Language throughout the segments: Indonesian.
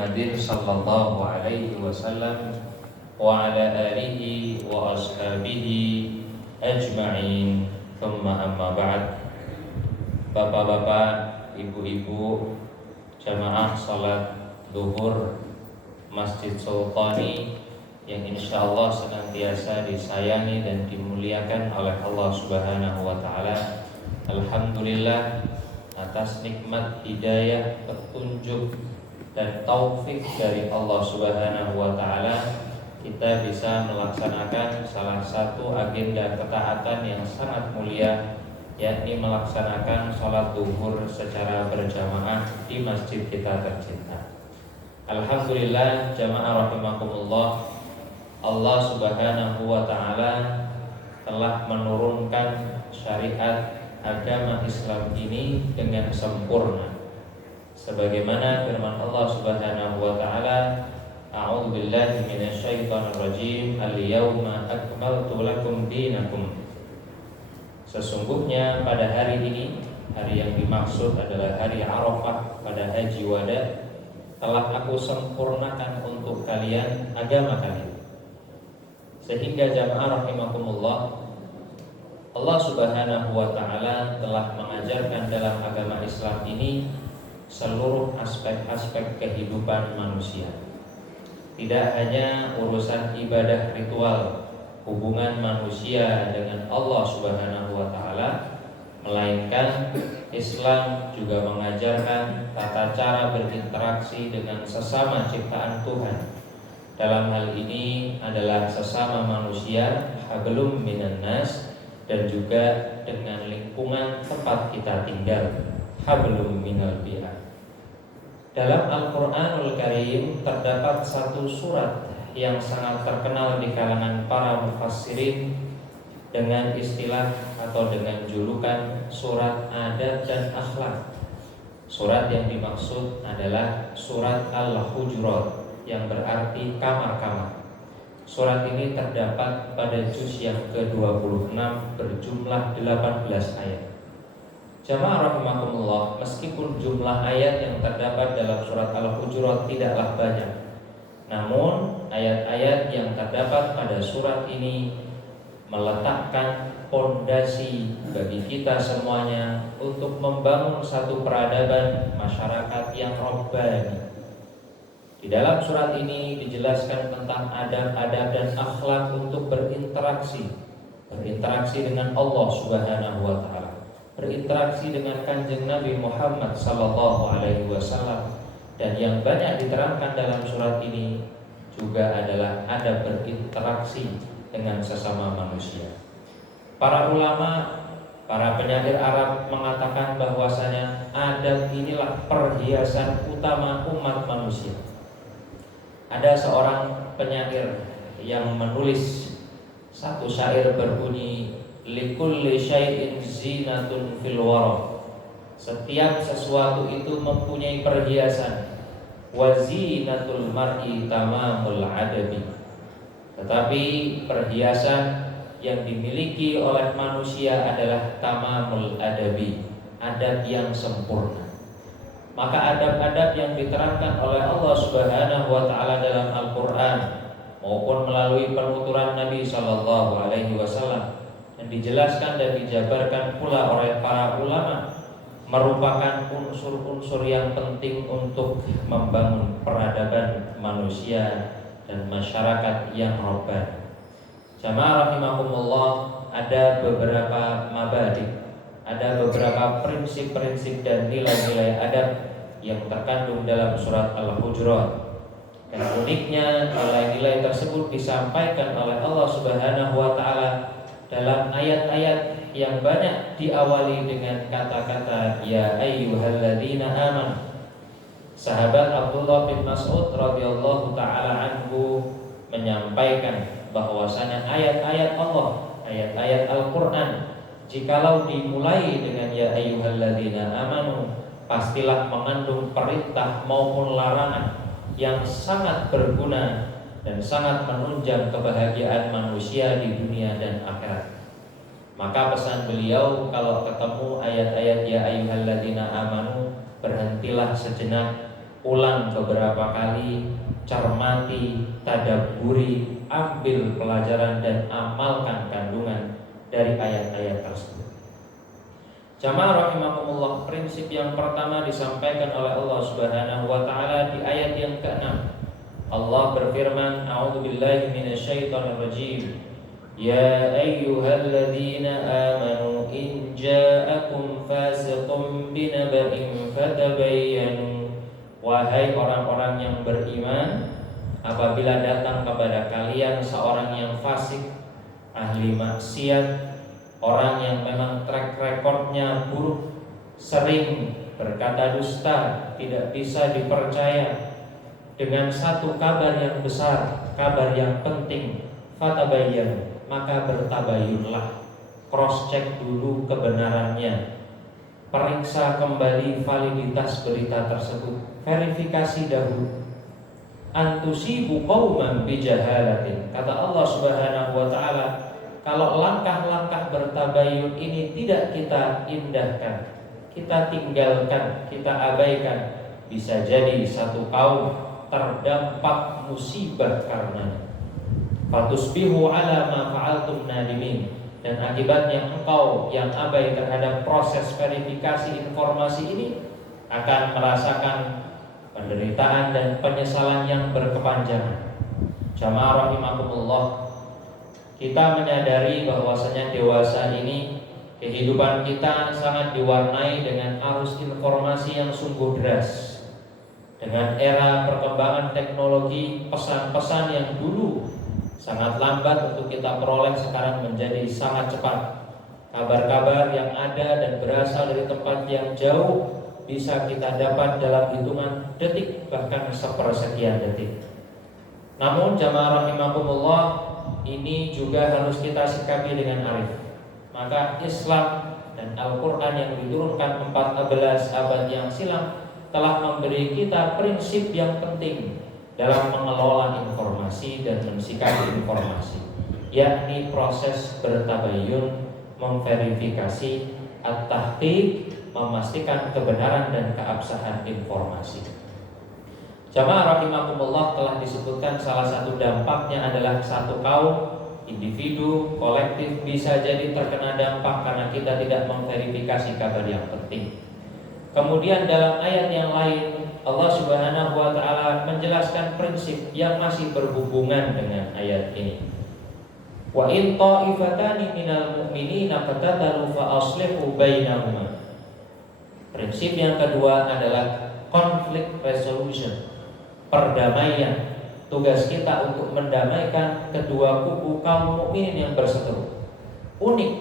Muhammadin sallallahu alaihi wasallam wa ala alihi wa ashabihi ajma'in. Thumma amma ba'd. Bapak-bapak, ibu-ibu, jamaah salat zuhur Masjid Sultani yang insyaallah senantiasa disayangi dan dimuliakan oleh Allah Subhanahu wa taala. Alhamdulillah atas nikmat hidayah, petunjuk dan taufik dari Allah Subhanahu wa taala, kita bisa melaksanakan salah satu agenda ketaatan yang sangat mulia, yakni melaksanakan sholat zuhur secara berjamaah di masjid kita tercinta. Alhamdulillah jamaah rahimakumullah, Allah Subhanahu wa taala telah menurunkan syariat agama Islam ini dengan sempurna. Sebagaimana firman Allah Subhanahu wa taala, A'udzu billahi minasyaitonir rajim, al-yauma akmaltu lakum dinakum. Sesungguhnya pada hari ini, hari yang dimaksud adalah hari Arafah pada Haji Wada, telah aku sempurnakan untuk kalian agama kalian. Sehingga jamaah rahimakumullah, Allah Subhanahu wa taala telah mengajarkan dalam agama Islam ini seluruh aspek-aspek kehidupan manusia. Tidak hanya urusan ibadah ritual, hubungan manusia dengan Allah Subhanahu wa taala, melainkan Islam juga mengajarkan tata cara berinteraksi dengan sesama ciptaan Tuhan. Dalam hal ini adalah sesama manusia, hablum minan nas, dan juga dengan lingkungan tempat kita tinggal, hablum minal bi'ah. Dalam Al-Quranul Karim terdapat satu surat yang sangat terkenal di kalangan para mufassirin dengan istilah atau dengan julukan surat adab dan akhlak. Surat yang dimaksud adalah surat Al-Hujurat, yang berarti kamar-kamar. Surat ini terdapat pada juz yang ke-26 berjumlah 18 ayat. Jamaah rahimakumullah, meskipun jumlah ayat yang terdapat dalam surat Al-Hujurat tidaklah banyak, namun ayat-ayat yang terdapat pada surat ini meletakkan pondasi bagi kita semuanya untuk membangun satu peradaban masyarakat yang rabbani. Di dalam surat ini dijelaskan tentang adab-adab dan akhlak untuk berinteraksi dengan Allah Subhanahu wa taala, berinteraksi dengan Kanjeng Nabi Muhammad sallallahu alaihi wasallam, dan yang banyak diterangkan dalam surat ini juga adalah adab berinteraksi dengan sesama manusia. Para ulama, para penyair Arab mengatakan bahwasanya adab inilah perhiasan utama umat manusia. Ada seorang penyair yang menulis satu syair berbunyi, likulli syai'in zinatun fil wara. Setiap sesuatu itu mempunyai perhiasan. Wa zinatul mar'i tamamul adabi. Tetapi perhiasan yang dimiliki oleh manusia adalah tamamul adabi, adab yang sempurna. Maka adab-adab yang diterangkan oleh Allah Subhanahu wa taala dalam Al-Qur'an maupun melalui penuturan Nabi sallallahu alaihi wasallam yang dijelaskan dan dijabarkan pula oleh para ulama merupakan unsur-unsur yang penting untuk membangun peradaban manusia dan masyarakat yang rabbani. Jamaah rahimakumullah, ada beberapa mabadi, ada beberapa prinsip-prinsip dan nilai-nilai adab yang terkandung dalam surat Al-Hujurat. Dan uniknya nilai-nilai tersebut disampaikan oleh Allah Subhanahu wa taala dalam ayat-ayat yang banyak diawali dengan kata-kata ya ayyuhalladzina amanu. Sahabat Abdullah bin Mas'ud radhiyallahu taala anhu menyampaikan bahwasanya ayat-ayat Allah, ayat-ayat Al-Qur'an, jikalau dimulai dengan ya ayyuhalladzina amanu, pastilah mengandung perintah maupun larangan yang sangat berguna dan sangat menunjang kebahagiaan manusia di dunia dan akhirat. Maka pesan beliau, kalau ketemu ayat-ayat ya ayyuhalladzina amanu, berhentilah sejenak, ulang beberapa kali, cermati, tadabburi, ambil pelajaran dan amalkan kandungan dari ayat-ayat tersebut. Jamaah rahimakumullah, prinsip yang pertama disampaikan oleh Allah Subhanahu wa taala di ayat yang ke-6. Allah berfirman, "A'udzubillahi minasyaitonir rajim. Ya ayyuhalladzina amanu in ja'akum fasiqun binaba'in fatabayyanu." Wahai orang-orang yang beriman, apabila datang kepada kalian seorang yang fasik, ahli maksiat, orang yang memang track recordnya buruk, sering berkata dusta, tidak bisa dipercaya, dengan satu kabar yang besar, kabar yang penting, fatabayyan, maka bertabayunlah, cross check dulu kebenarannya, periksa kembali validitas berita tersebut, verifikasi dahulu. Antusibu qauman bijahalatin, kata Allah Subhanahu wa taala, kalau langkah-langkah bertabayun ini tidak kita indahkan, kita tinggalkan, kita abaikan, bisa jadi satu kaum terdampak musibah karenanya. Fatusbihu ala ma fa'altum nadimin, dan akibatnya engkau yang abai terhadap proses verifikasi informasi ini akan merasakan penderitaan dan penyesalan yang berkepanjangan. Jamaah rahimakumullah, kita menyadari bahwasanya dewasa ini kehidupan kita sangat diwarnai dengan arus informasi yang sungguh deras. Dengan era perkembangan teknologi, pesan-pesan yang dulu sangat lambat untuk kita peroleh sekarang menjadi sangat cepat. Kabar-kabar yang ada dan berasal dari tempat yang jauh bisa kita dapat dalam hitungan detik, bahkan sepersekian detik. Namun jamaah rahimakumullah, ini juga harus kita sikapi dengan arif. Maka Islam dan Al-Quran yang diturunkan 14 abad yang silam telah memberi kita prinsip yang penting dalam mengelola informasi dan mensikapi informasi, yakni proses bertabayun, memverifikasi, at-tahqiq, memastikan kebenaran dan keabsahan informasi. Jamaah rahimakumullah, telah disebutkan salah satu dampaknya adalah satu kaum, individu, kolektif bisa jadi terkena dampak karena kita tidak memverifikasi kabar yang penting. Kemudian dalam ayat yang lain Allah Subhanahu wa taala menjelaskan prinsip yang masih berhubungan dengan ayat ini. Wa in ta'ifatani minal mu'minina qatatalu fa aslihu bainahuma. Prinsip yang kedua adalah conflict resolution, perdamaian. Tugas kita untuk mendamaikan kedua kubu kaum mukminin yang berseteru. Unik,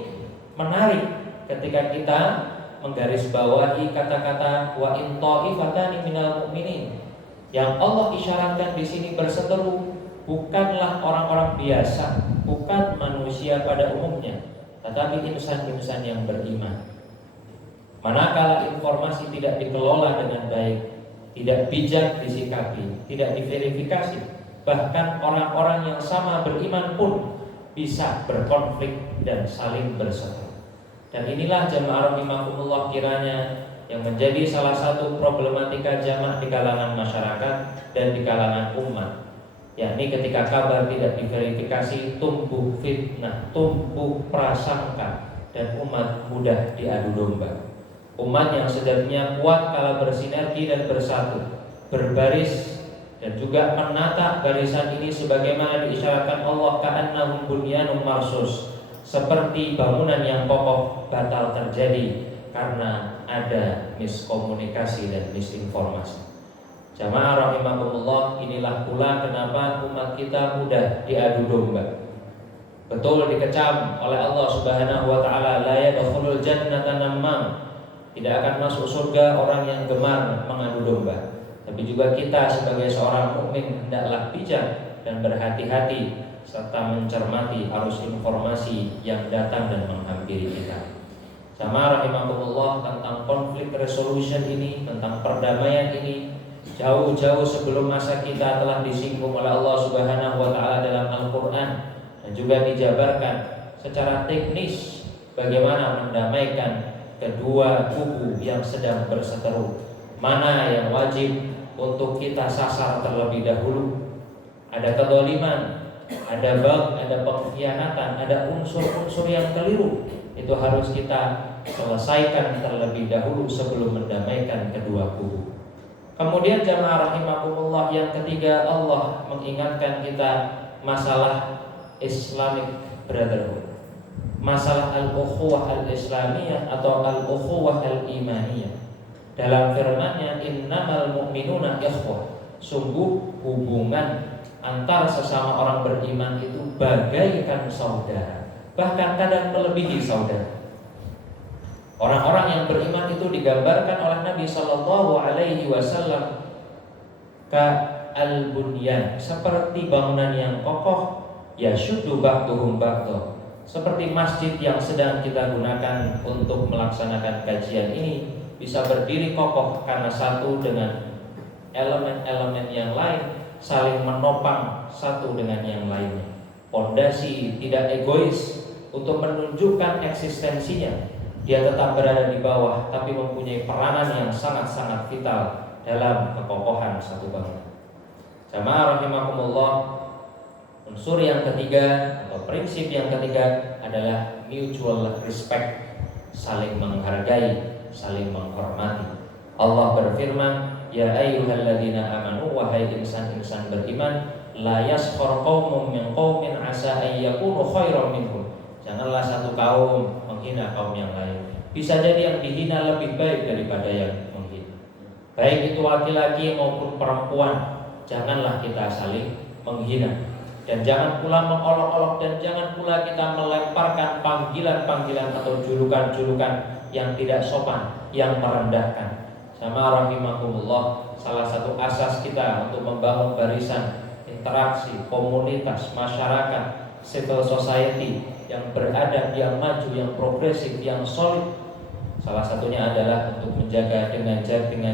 menarik ketika kita menggarisbawahi kata-kata wa in ta'ifatani minal mu'minin. Yang Allah isyaratkan di sini berseteru bukanlah orang-orang biasa, bukan manusia pada umumnya, tetapi insan-insan yang beriman. Manakala informasi tidak dikelola dengan baik, tidak bijak disikapi, tidak diverifikasi, bahkan orang-orang yang sama beriman pun bisa berkonflik dan saling berseteru. Dan inilah jamaah rahimakumullah kiranya yang menjadi salah satu problematika jamaah di kalangan masyarakat dan di kalangan umat, yakni ketika kabar tidak diverifikasi, tumbuh fitnah, tumbuh prasangka, dan umat mudah diadu domba. Umat yang sejatinya kuat kala bersinergi dan bersatu, berbaris dan juga menata barisan ini sebagaimana diisyaratkan Allah, ka'annahum bunyanun marsus, seperti bangunan yang kokoh batal terjadi karena ada miskomunikasi dan misinformasi. Jamaah rahimakumullah, inilah pula kenapa umat kita mudah diadu domba. Betul dikecam oleh Allah Subhanahu wa taala, la yadkhulul jannata namam, tidak akan masuk surga orang yang gemar mengadu domba. Tapi juga kita sebagai seorang mukmin hendaklah bijak dan berhati-hati serta mencermati arus informasi yang datang dan menghampiri kita. Jamaah rahimakumullah, tentang konflik resolution ini, tentang perdamaian ini, jauh-jauh sebelum masa kita telah disinggung oleh Allah Subhanahu wa taala dalam Al-Qur'an, dan juga dijabarkan secara teknis bagaimana mendamaikan kedua kubu yang sedang berseteru, mana yang wajib untuk kita sasar terlebih dahulu. Ada kezaliman, ada ada pengkhianatan, ada unsur-unsur yang keliru. Itu harus kita selesaikan terlebih dahulu sebelum mendamaikan kedua kubu. Kemudian jamaah rahimakumullah, yang ketiga, Allah mengingatkan kita masalah Islamic Brotherhood, masalah al-ukhuwah al-islamiyah atau al-ukhuwah al-imaniyah. Dalam firman-Nya, innamal mu'minuna ikhwah, sungguh hubungan antar sesama orang beriman itu bagaikan saudara, bahkan kadang melebihi saudara. Orang-orang yang beriman itu digambarkan oleh Nabi Shallallahu Alaihi Wasallam ka al-bunyan, seperti bangunan yang kokoh, yashuddu ba'duhum ba'da, seperti masjid yang sedang kita gunakan untuk melaksanakan kajian ini bisa berdiri kokoh karena satu dengan elemen-elemen yang lain saling menopang satu dengan yang lainnya. Pondasi tidak egois untuk menunjukkan eksistensinya, dia tetap berada di bawah tapi mempunyai peranan yang sangat-sangat vital dalam kekokohan satu bangunan. Jamaah rahimakumullah, unsur yang ketiga atau prinsip yang ketiga adalah mutual respect, saling menghargai, saling menghormati. Allah berfirman, ya ayyuhalladzina amanu, wahai insan-insan beriman, la yaskhar qaumun min qaumin asa ay yakunu khairan minhum. Janganlah satu kaum menghina kaum yang lain. Bisa jadi yang dihina lebih baik daripada yang menghina. Baik itu laki-laki maupun perempuan, janganlah kita saling menghina. Dan jangan pula mengolok-olok, dan jangan pula kita melemparkan panggilan-panggilan atau julukan-julukan yang tidak sopan, yang merendahkan. Sama rahimakumullah, salah satu asas kita untuk membangun barisan interaksi, komunitas, masyarakat, civil society yang beradab, yang maju, yang progresif, yang solid, salah satunya adalah untuk menjaga dengan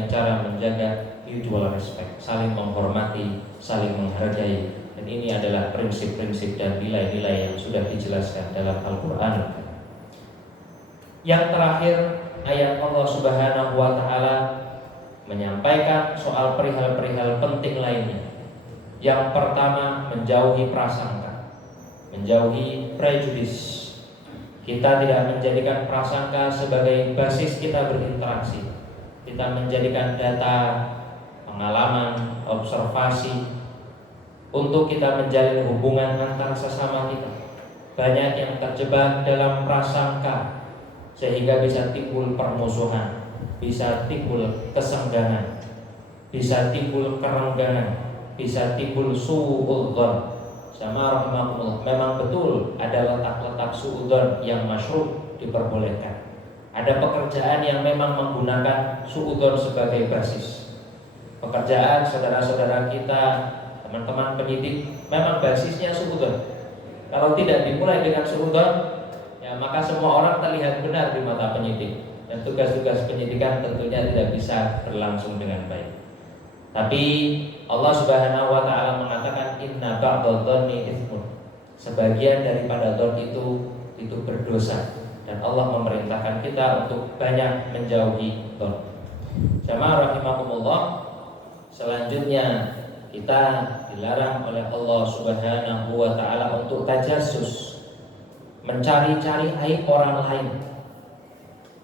cara menjaga mutual respect, saling menghormati, saling menghargai. Dan ini adalah prinsip-prinsip dan nilai-nilai yang sudah dijelaskan dalam Al-Quran. Yang terakhir, ayat Allah Subhanahu wa Ta'ala menyampaikan soal perihal-perihal penting lainnya. Yang pertama, menjauhi prasangka, menjauhi prejudis. Kita tidak menjadikan prasangka sebagai basis kita berinteraksi. Kita menjadikan data, pengalaman, observasi untuk kita menjalin hubungan antar sesama kita. Banyak yang terjebak dalam prasangka sehingga bisa timbul permusuhan, bisa timbul kesenggangan, bisa timbul kerenggangan, bisa timbul suudzon. Sama rahimakumullah, memang betul ada letak-letak suudzon yang masyruh diperbolehkan. Ada pekerjaan yang memang menggunakan suudzon sebagai basis. Pekerjaan saudara-saudara kita, teman-teman penyidik, memang basisnya suudzon. Kalau tidak dimulai dengan suudzon, ya maka semua orang terlihat benar di mata penyidik, dan tugas-tugas penyidikan tentunya tidak bisa berlangsung dengan baik. Tapi Allah Subhanahu wa Ta'ala mengatakan, inna ba'dadh-dhanni itsmun, sebagian daripada dzon itu berdosa, dan Allah memerintahkan kita untuk banyak menjauhi dzon. Jamaah rahimakumullah, selanjutnya kita dilarang oleh Allah Subhanahu wa Ta'ala untuk tajassus, mencari-cari aib orang lain.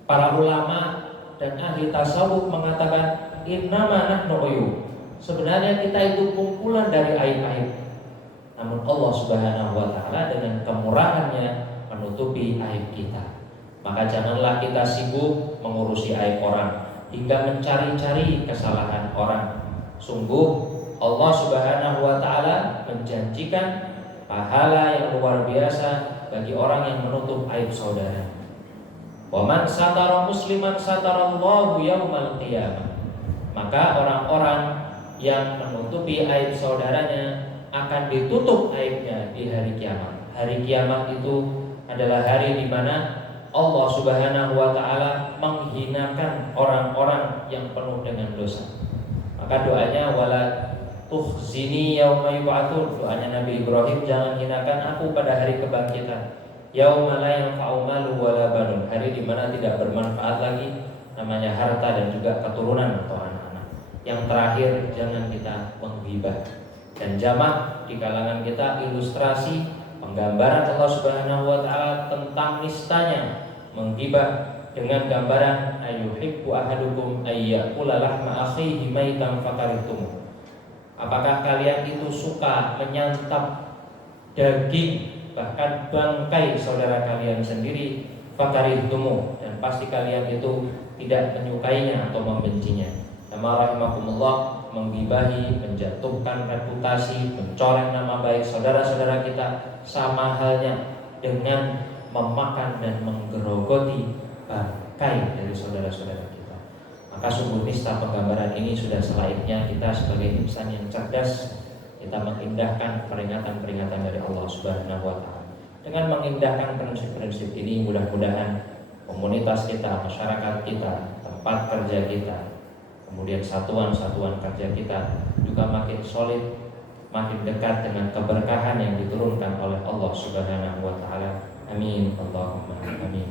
Para ulama dan ahli tasawuf mengatakan, innama nahnu uyub, sebenarnya kita itu kumpulan dari aib-aib. Namun Allah Subhanahu wa Ta'ala dengan kemurahannya menutupi aib kita. Maka janganlah kita sibuk mengurusi aib orang hingga mencari-cari kesalahan orang. Sungguh Allah Subhanahu wa Ta'ala menjanjikan pahala yang luar biasa bagi orang yang menutup aib saudara. Wa man satara musliman satarallahu yaumal qiyamah. Maka orang-orang yang menutupi aib saudaranya akan ditutup aibnya di hari kiamat. Hari kiamat itu adalah hari di mana Allah Subhanahu wa Ta'ala menghinakan orang-orang yang penuh dengan dosa. Maka doanya wala tukhzini yauma yub'atsun, doanya Nabi Ibrahim, jangan hinakan aku pada hari kebangkitan. Yauma la yanfa'u malu wala banun, hari di mana tidak bermanfaat lagi namanya harta dan juga keturunan atau anak-anak. Yang terakhir, jangan kita menggibah. Dan jamak di kalangan kita ilustrasi penggambaran Allah Subhanahu wa taala tentang nistanya menggibah dengan gambaran ayuhibbu ahadukum ayyakula lahma akhihi maitan fakarihtum. Apakah kalian itu suka menyantap daging bahkan bangkai saudara kalian sendiri, fakarihtum, dan pasti kalian itu tidak menyukainya atau membencinya. Nama rahimakumullah, menggibahi, menjatuhkan reputasi, mencoreng nama baik saudara-saudara kita sama halnya dengan memakan dan menggerogoti bangkai dari saudara-saudara kita. Maka sungguh nista penggambaran ini sudah selayaknya kita sebagai insan yang cerdas, kita mengindahkan peringatan-peringatan dari Allah Subhanahu wa taala. Dengan mengindahkan prinsip-prinsip ini, mudah-mudahan komunitas kita, masyarakat kita, tempat kerja kita, kemudian satuan-satuan kerja kita juga makin solid, makin dekat dengan keberkahan yang diturunkan oleh Allah Subhanahu wa taala. Amin Allahumma amin.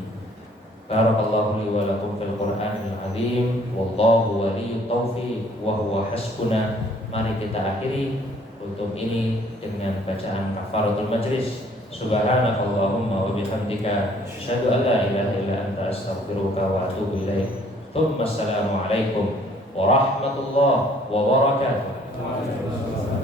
Barakallahu li wa lakum fil Qur'anil azim, wallahu waliyut taufiq wa huwa hasbuna. Mari kita akhiri untuk ini dengan bacaan kafaratul majlis. Subhanakallahumma wa bihamdika asyhadu an la ilaha illa anta astaghfiruka wa atubu ilaik. Assalamu alaikum warahmatullahi wabarakatuh.